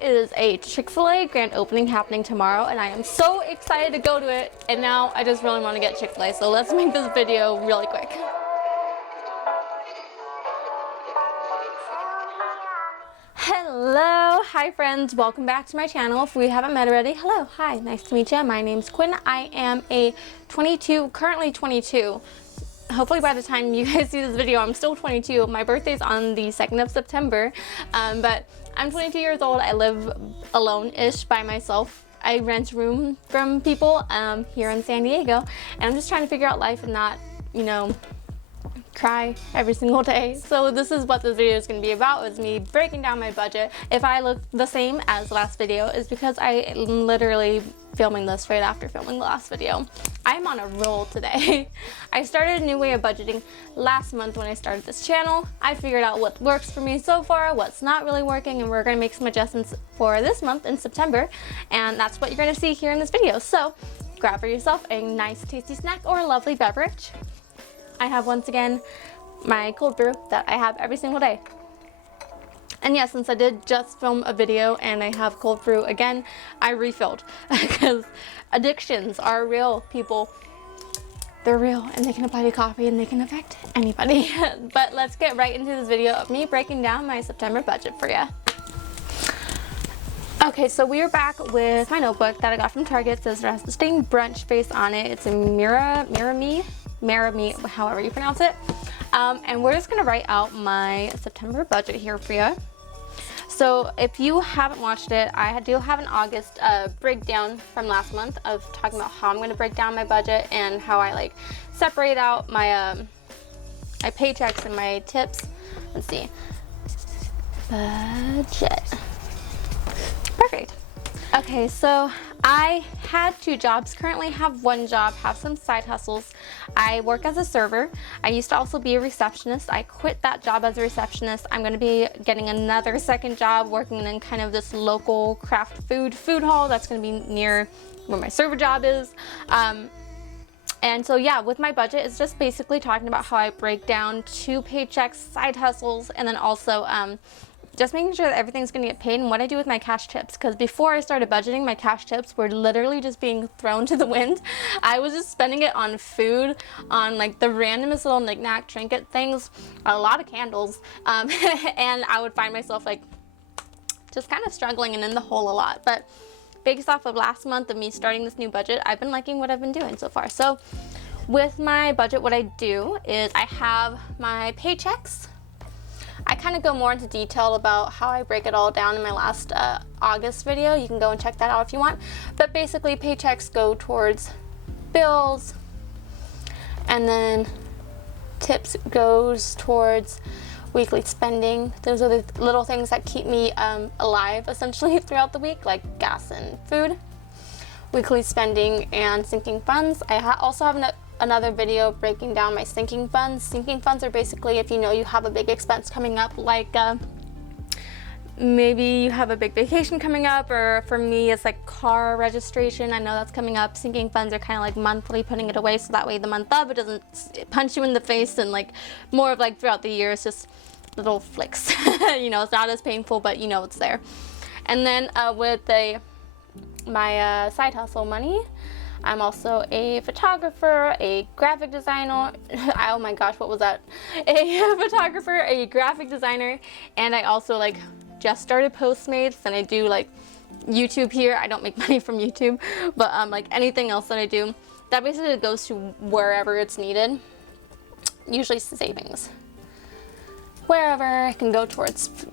is a Chick-fil-A grand opening happening tomorrow, and I am so excited to go to it, and now I just really want to get Chick-fil-A, so let's make this video really quick. Hello, hi friends, welcome back to my channel. If we haven't met already, hello, hi, nice to meet you. My name's Quinn. I am a currently 22. Hopefully by the time you guys see this video, I'm still 22. My birthday's on the 2nd of September, but I'm 22 years old. I live alone-ish by myself. I rent a room from people here in San Diego, and I'm just trying to figure out life and not, you know, cry every single day. So this is what this video is going to be about, is me breaking down my budget. If I look the same as the last video, is because I literally filming this right after filming the last video. I'm on a roll today. I started a new way of budgeting last month when I started this channel. I figured out what works for me so far, what's not really working, and we're going to make some adjustments for this month in September, and that's what you're going to see here in this video. So grab for yourself a nice tasty snack or a lovely beverage. I have, once again, my cold brew that I have every single day. And yeah, since I did just film a video and I have cold brew again, I refilled because addictions are real, people. They're real, and they can apply to coffee and they can affect anybody. But let's get right into this video of me breaking down my September budget for you. Okay, so we are back with my notebook that I got from Target. It says Resting Brunch face on it. It's a Mira Me, however you pronounce it. And we're just gonna write out my September budget here for you. So if you haven't watched it, I do have an August breakdown from last month of talking about how I'm gonna break down my budget and how I like separate out my my paychecks and my tips. Let's see, budget. Perfect. Okay, so I had 2 jobs, currently have 1 job, have some side hustles. I work as a server. I used to also be a receptionist. I quit that job as a receptionist. I'm going to be getting another second job working in kind of this local craft food hall that's going to be near where my server job is. And so yeah, with my budget, it's just basically talking about how I break down 2 paychecks, side hustles, and then also just making sure that everything's gonna get paid and what I do with my cash tips. Because before I started budgeting, my cash tips were literally just being thrown to the wind. I was just spending it on food, on like the randomest little knick-knack trinket things, a lot of candles, and I would find myself like just kind of struggling and in the hole a lot. But based off of last month of me starting this new budget, I've been liking what I've been doing so far. So with my budget, what I do is I have my paychecks. I kind of go more into detail about how I break it all down in my last August video. You can go and check that out if you want. But basically, paychecks go towards bills, and then tips goes towards weekly spending. Those are the little things that keep me alive, essentially, throughout the week, like gas and food. Weekly spending and sinking funds. I also have another video breaking down my sinking funds. Sinking funds are basically if you know you have a big expense coming up, like maybe you have a big vacation coming up, or for me it's like car registration. I know that's coming up. Sinking funds are kind of like monthly, putting it away so that way the month of it doesn't punch you in the face, and like more of like throughout the year it's just little flicks. You know, it's not as painful, but you know it's there. And then with my side hustle money, I'm also a photographer, a graphic designer. Oh my gosh, what was that? A photographer, a graphic designer, and I also like just started Postmates, and I do like YouTube here. I don't make money from YouTube, but like anything else that I do, that basically goes to wherever it's needed. Usually savings. Wherever it can go towards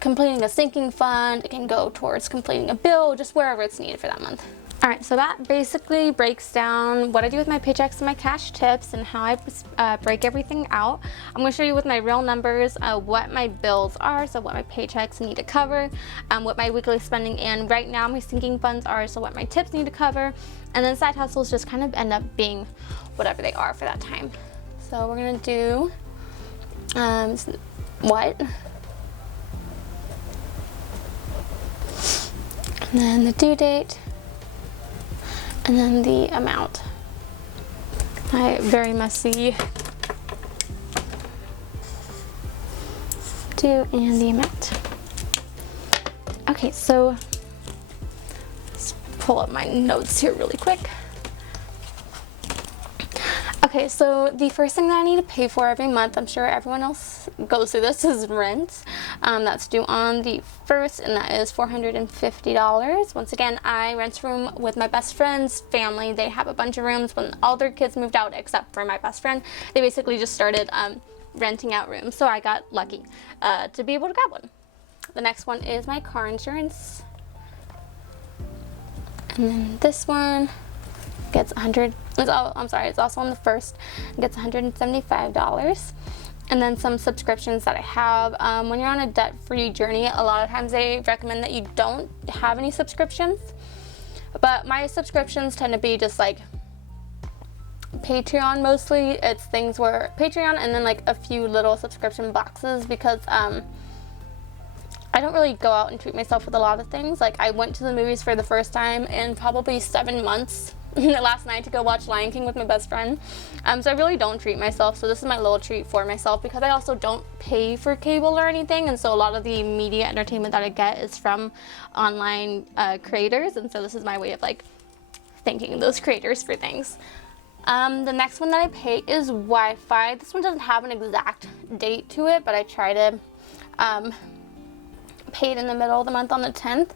completing a sinking fund, it can go towards completing a bill, just wherever it's needed for that month. Alright, so that basically breaks down what I do with my paychecks and my cash tips and how I break everything out. I'm going to show you with my real numbers what my bills are, so what my paychecks need to cover, what my weekly spending and right now my sinking funds are, so what my tips need to cover, and then side hustles just kind of end up being whatever they are for that time. So we're going to do what? And then the due date. And then the amount. My very messy due and the amount. Okay, so let's pull up my notes here really quick. Okay, so the first thing that I need to pay for every month, I'm sure everyone else goes through this, is rent. That's due on the 1st, and that is $450. Once again, I rent a room with my best friend's family. They have a bunch of rooms. When all their kids moved out, except for my best friend, they basically just started renting out rooms. So I got lucky to be able to grab one. The next one is my car insurance. And then this one gets it's also on the 1st. It gets $175. And then some subscriptions that I have. When you're on a debt-free journey, a lot of times they recommend that you don't have any subscriptions. But my subscriptions tend to be just like Patreon mostly. It's things where Patreon and then like a few little subscription boxes, because I don't really go out and treat myself with a lot of things. Like, I went to the movies for the first time in probably 7 months last night to go watch Lion King with my best friend. So I really don't treat myself. So this is my little treat for myself, because I also don't pay for cable or anything. And so a lot of the media entertainment that I get is from online creators. And so this is my way of like thanking those creators for things. The next one that I pay is Wi-Fi. This one doesn't have an exact date to it, but I try to pay it in the middle of the month on the 10th.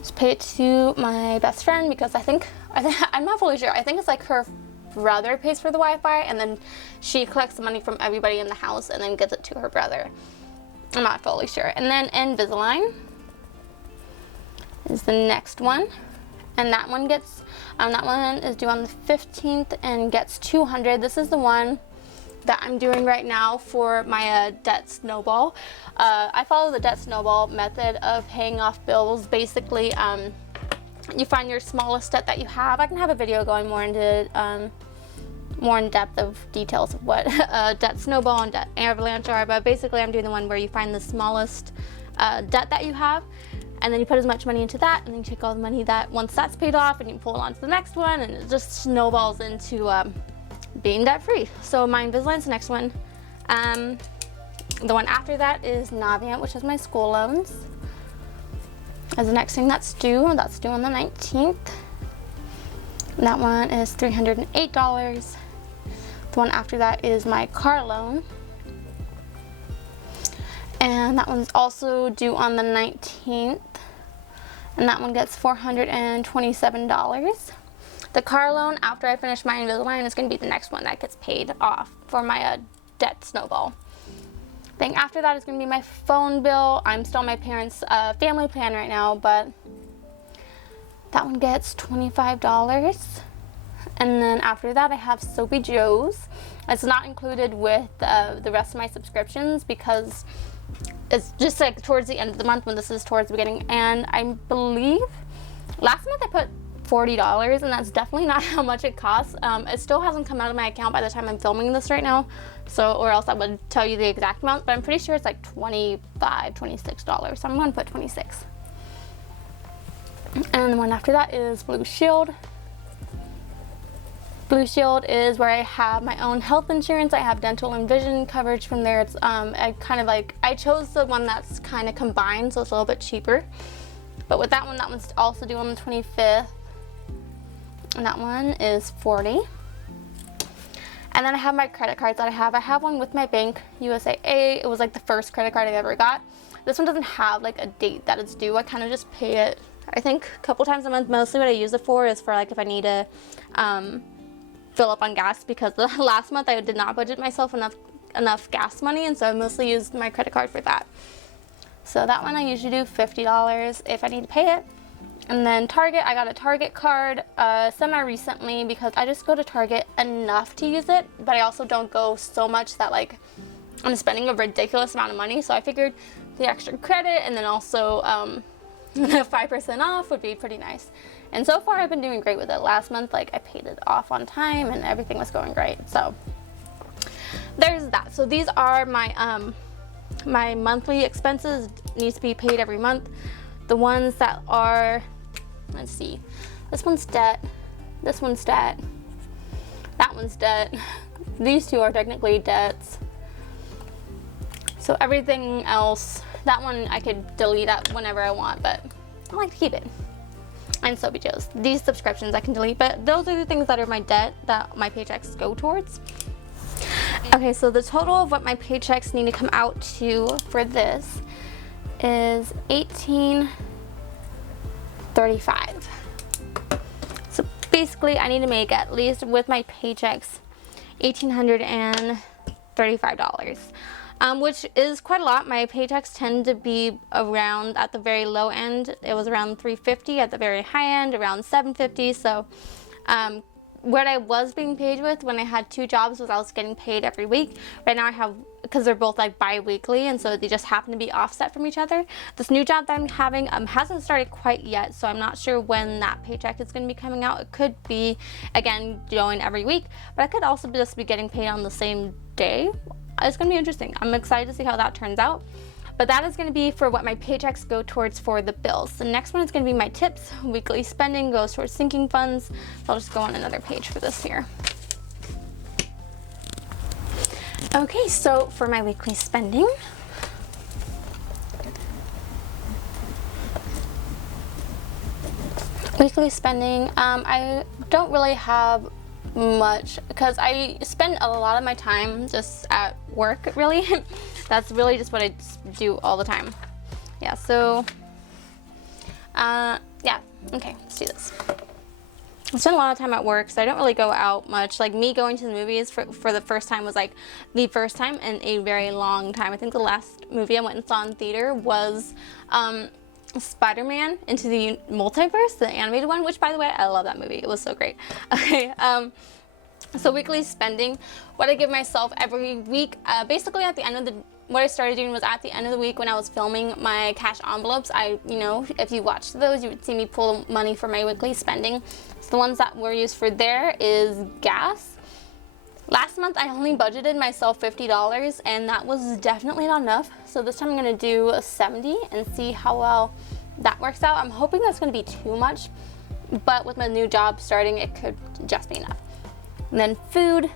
Just pay it to my best friend, because I'm not fully sure. I think it's like her brother pays for the Wi-Fi, and then she collects the money from everybody in the house and then gives it to her brother. I'm not fully sure. And then Invisalign is the next one, and that one is due on the 15th and gets $200. This is the one that I'm doing right now for my debt snowball. I follow the debt snowball method of paying off bills. Basically, you find your smallest debt that you have. I can have a video going more into more in depth of details of what debt snowball and debt avalanche are, but basically I'm doing the one where you find the smallest debt that you have, and then you put as much money into that, and then you take all the money that once that's paid off, and you pull it on to the next one, and it just snowballs into being debt free. So my Invisalign's the next one. The one after that is Navient, which is my school loans. As the next thing that's due on the 19th. And that one is $308. The one after that is my car loan. And that one's also due on the 19th. And that one gets $427. The car loan, after I finish my Invisalign, is going to be the next one that gets paid off for my debt snowball. Thing after that is going to be my phone bill. I'm still on my parents' family plan right now, but that one gets $25. And then after that, I have Soapy Joe's. It's not included with the rest of my subscriptions, because it's just like towards the end of the month, when this is towards the beginning. And I believe last month I put $40, and that's definitely not how much it costs. It still hasn't come out of my account by the time I'm filming this right now, so, or else I would tell you the exact amount, but I'm pretty sure it's like $25, $26, so I'm going to put 26. And the one after that is Blue Shield. Blue Shield is where I have my own health insurance. I have dental and vision coverage from there. It's I chose the one that's kind of combined, so it's a little bit cheaper. But with that one's also due on the 25th. And that one is $40. And then I have my credit cards that I have. I have one with my bank, USAA. It was like the first credit card I ever got. This one doesn't have like a date that it's due. I kind of just pay it, I think, a couple times a month. Mostly what I use it for is for like if I need to fill up on gas, because the last month I did not budget myself enough gas money, and so I mostly used my credit card for that. So that one I usually do $50 if I need to pay it. And then Target, I got a Target card semi-recently, because I just go to Target enough to use it, but I also don't go so much that like I'm spending a ridiculous amount of money. So I figured the extra credit and then also 5% off would be pretty nice. And so far I've been doing great with it. Last month, like, I paid it off on time and everything was going great. So there's that. So these are my my monthly expenses. Needs to be paid every month. The ones that are, let's see, this one's debt, this one's debt, that one's debt. These two are technically debts. So everything else That one I could delete at whenever I want, but I like to keep it. And Soapy Joe's. These subscriptions I can delete, but those are the things that are my debt that my paychecks go towards. Okay, so the total of what my paychecks need to come out to for this is $18.35. So basically I need to make, at least with my paychecks, $1,835. Which is quite a lot. My paychecks tend to be around, at the very low end, it was around $350, at the very high end, around $750. So what I was being paid with when I had 2 jobs was I was getting paid every week. Right now I have, because they're both like bi-weekly, and so they just happen to be offset from each other. This new job that I'm having hasn't started quite yet, so I'm not sure when that paycheck is going to be coming out. It could be, again, going every week, but I could also just be getting paid on the same day. It's going to be interesting. I'm excited to see how that turns out. But that is going to be for what my paychecks go towards for the bills. The next one is going to be my tips. Weekly spending goes towards sinking funds. So I'll just go on another page for this here. Okay, so for my weekly spending, I don't really have much because I spend a lot of my time just at work, really. That's really just what I do all the time. Yeah, so yeah, okay, let's do this. I spend a lot of time at work, so I don't really go out much. Like, me going to the movies for the first time was like the first time in a very long time. I think the last movie I went and saw in theater was Spider-Man Into the Multiverse, the animated one, which, by the way, I love that movie. It was so great. Okay, so weekly spending, what I give myself every week, basically at the end of the, what I started doing was at the end of the week when I was filming my cash envelopes, you know, if you watched those, you would see me pull money for my weekly spending. So the ones that were used for there is gas. Last month I only budgeted myself $50, and that was definitely not enough. So this time I'm gonna do $70 and see how well that works out. I'm hoping that's gonna be too much, but with my new job starting, it could just be enough. And then food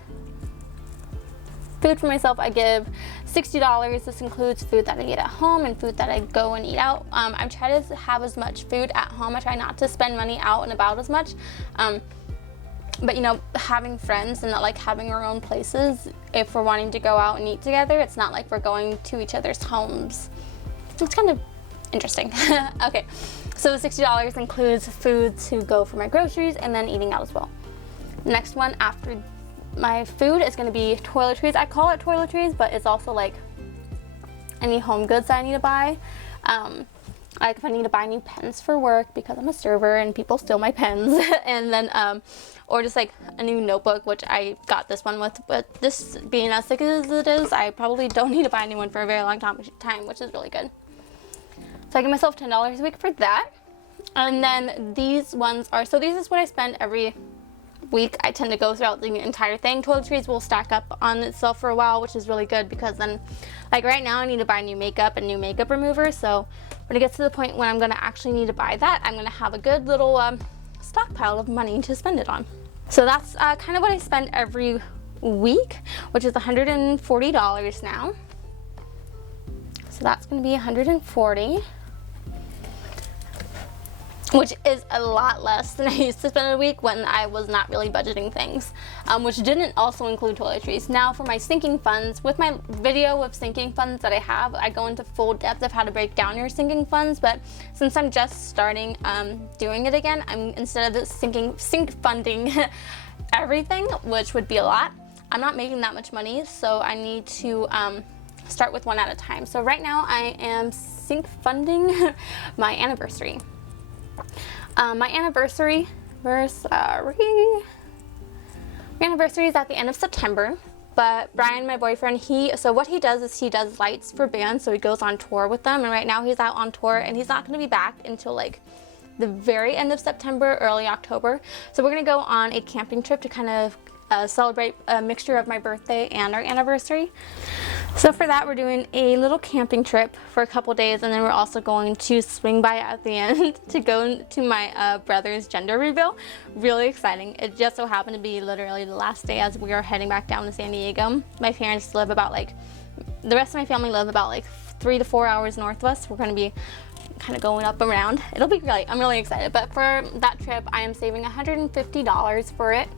for myself, I give $60. This includes food that I eat at home and food that I go and eat out. I try to have as much food at home. I try not to spend money out and about as much. But you know, having friends and not like having our own places, if we're wanting to go out and eat together, it's not like we're going to each other's homes. It's kind of interesting. Okay, so $60 includes food to go for my groceries and then eating out as well. Next one after my food is going to be toiletries. I call it toiletries, but it's also like any home goods that I need to buy. Like if I need to buy new pens for work because I'm a server and people steal my pens, and then or just like a new notebook, which I got this one with, but this being as thick as it is, I probably don't need to buy a new one for a very long time, which is really good. So I give myself $10 a week for that. And then these ones are, so this is what I spend every week. I tend to go throughout the entire thing. Toiletries will stack up on itself for a while, which is really good because then, like right now, I need to buy new makeup and new makeup remover. So when it gets to the point when I'm gonna actually need to buy that, I'm gonna have a good little stockpile of money to spend it on. So that's kind of what I spend every week, which is $140 now. So that's gonna be $140. Which is a lot less than I used to spend a week when I was not really budgeting things, which didn't also include toiletries. Now for my sinking funds, with my video of sinking funds that I have, I go into full depth of how to break down your sinking funds, but since I'm just starting doing it again, instead of sink funding everything, which would be a lot, I'm not making that much money, so I need to start with one at a time. So right now I am sink funding my anniversary. My anniversary is at the end of September, but Brian, my boyfriend, so what he does is he does lights for bands, so he goes on tour with them, and right now he's out on tour, and he's not going to be back until like the very end of September, early October. So we're going to go on a camping trip to kind of celebrate a mixture of my birthday and our anniversary. So for that, we're doing a little camping trip for a couple days, and then we're also going to swing by at the end to go to my brother's gender reveal. Really exciting. It just so happened to be literally the last day as we are heading back down to San Diego. My parents live about like, the rest of my family live about like 3 to 4 hours north of us. We're going to be kind of going up around. It'll be great. I'm really excited. But for that trip, I am saving $150 for it,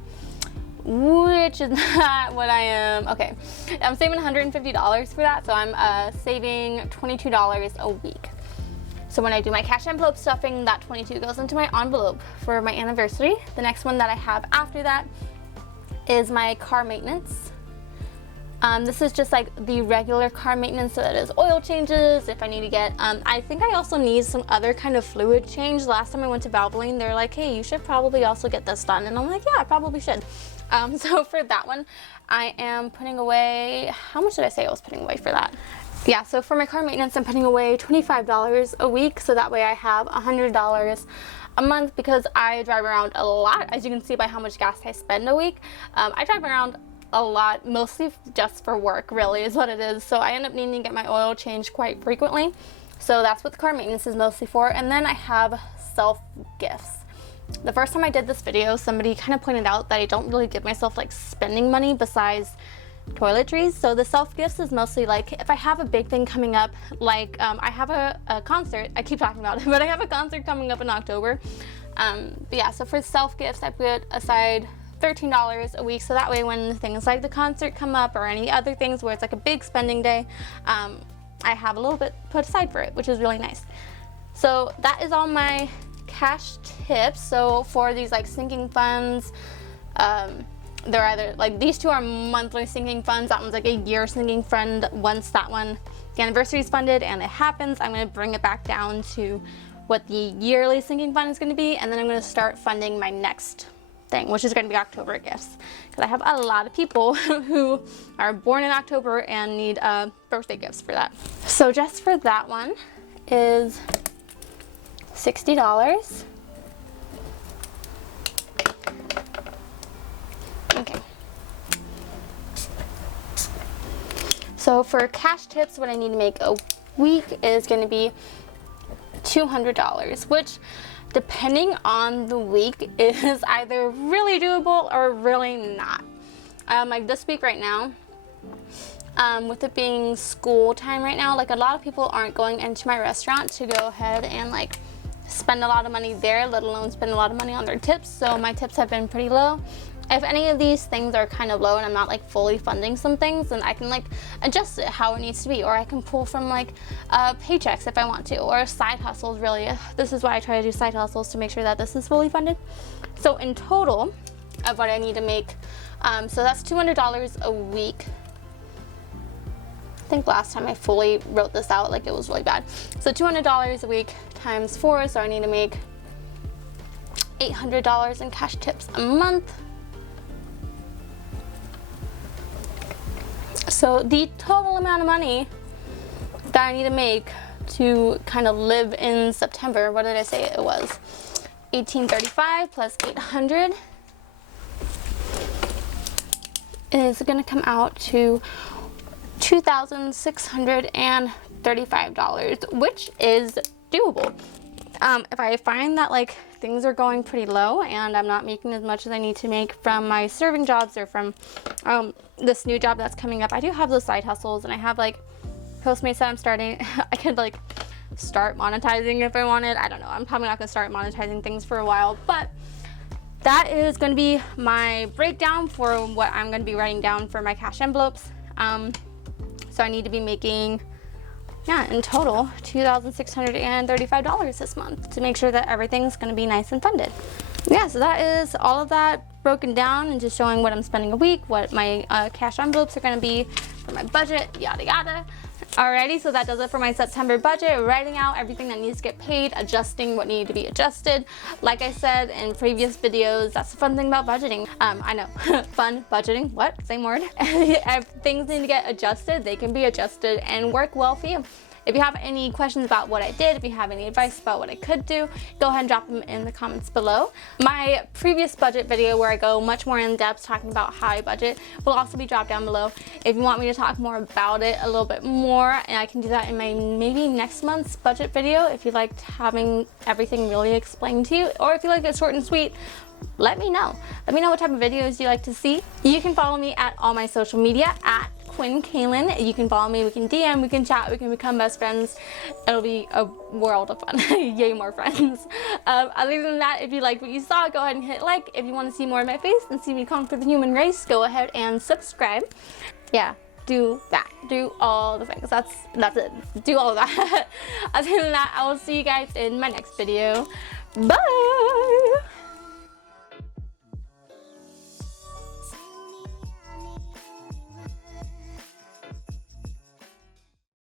which is not what I am. Okay, I'm saving $150 for that, so I'm saving $22 a week. So when I do my cash envelope stuffing, that $22 goes into my envelope for my anniversary. The next one that I have after that is my car maintenance. This is just like the regular car maintenance, so that is oil changes, if I need to get, I think I also need some other kind of fluid change. Last time I went to Valvoline, they're like, hey, you should probably also get this done. And I'm like, yeah, I probably should. So for that one, I am putting away, how much did I say I was putting away for that? Yeah, so for my car maintenance, I'm putting away $25 a week, so that way I have $100 a month, because I drive around a lot, as you can see by how much gas I spend a week. I drive around a lot, mostly just for work, really is what it is, so I end up needing to get my oil changed quite frequently. So that's what the car maintenance is mostly for. And then I have self gifts. The first time I did this video, somebody kind of pointed out that I don't really give myself like spending money besides toiletries. So the self gifts is mostly like if I have a big thing coming up, like I have a concert, I keep talking about it, but I have a concert coming up in October. But yeah, so for self gifts, I put aside $13 a week, so that way when things like the concert come up or any other things where it's like a big spending day, I have a little bit put aside for it, which is really nice. So that is all my cash tips. So for these like sinking funds, they're either like, these two are monthly sinking funds, that one's like a year sinking fund. Once that one, the anniversary is funded and it happens, I'm going to bring it back down to what the yearly sinking fund is going to be, and then I'm going to start funding my next thing, which is going to be October gifts, because I have a lot of people who are born in October and need birthday gifts for that. So just for that one is $60. Okay. So for cash tips, what I need to make a week is going to be $200, which depending on the week is either really doable or really not. Like this week right now, with it being school time right now, like a lot of people aren't going into my restaurant to go ahead and like spend a lot of money there, let alone spend a lot of money on their tips. So my tips have been pretty low. If any of these things are kind of low and I'm not like fully funding some things, then I can like adjust it how it needs to be, or I can pull from like paychecks if I want to, or side hustles. Really, this is why I try to do side hustles, to make sure that this is fully funded. So in total of what I need to make, so that's $200 a week. I think last time I fully wrote this out, like it was really bad. So $200 a week times 4, so I need to make $800 in cash tips a month. So the total amount of money that I need to make to kind of live in September, what did I say it was? $1,835 plus $800 is going to come out to $2,635, which is doable. If I find that like things are going pretty low and I'm not making as much as I need to make from my serving jobs or from this new job that's coming up, I do have those side hustles, and I have like Postmates that I'm starting. I could like start monetizing if I wanted. I don't know. I'm probably not going to start monetizing things for a while, but that is going to be my breakdown for what I'm going to be writing down for my cash envelopes. So I need to be making, yeah, in total $2,635 this month to make sure that everything's going to be nice and funded. Yeah, so that is all of that broken down and just showing what I'm spending a week, what my cash envelopes are going to be for my budget, yada yada. Alrighty, so that does it for my September budget, writing out everything that needs to get paid, adjusting what needed to be adjusted. Like I said in previous videos, that's the fun thing about budgeting. I know, fun budgeting, what? Same word. If things need to get adjusted, they can be adjusted and work well for you. If you have any questions about what I did, if you have any advice about what I could do, go ahead and drop them in the comments below. My previous budget video where I go much more in depth talking about how I budget will also be dropped down below. If you want me to talk more about it a little bit more, and I can do that in my maybe next month's budget video if you liked having everything really explained to you, or if you like it short and sweet, let me know. Let me know what type of videos you like to see. You can follow me at all my social media at QuinneKalyn. You can follow me, we can DM, we can chat, we can become best friends. It'll be a world of fun. Yay, more friends. Other than that, if you like what you saw, go ahead and hit like. If you want to see more of my face and see me conquer the human race, go ahead and subscribe. Yeah, do that. Do all the things. That's it. Do all of that. Other than that, I will see you guys in my next video. Bye!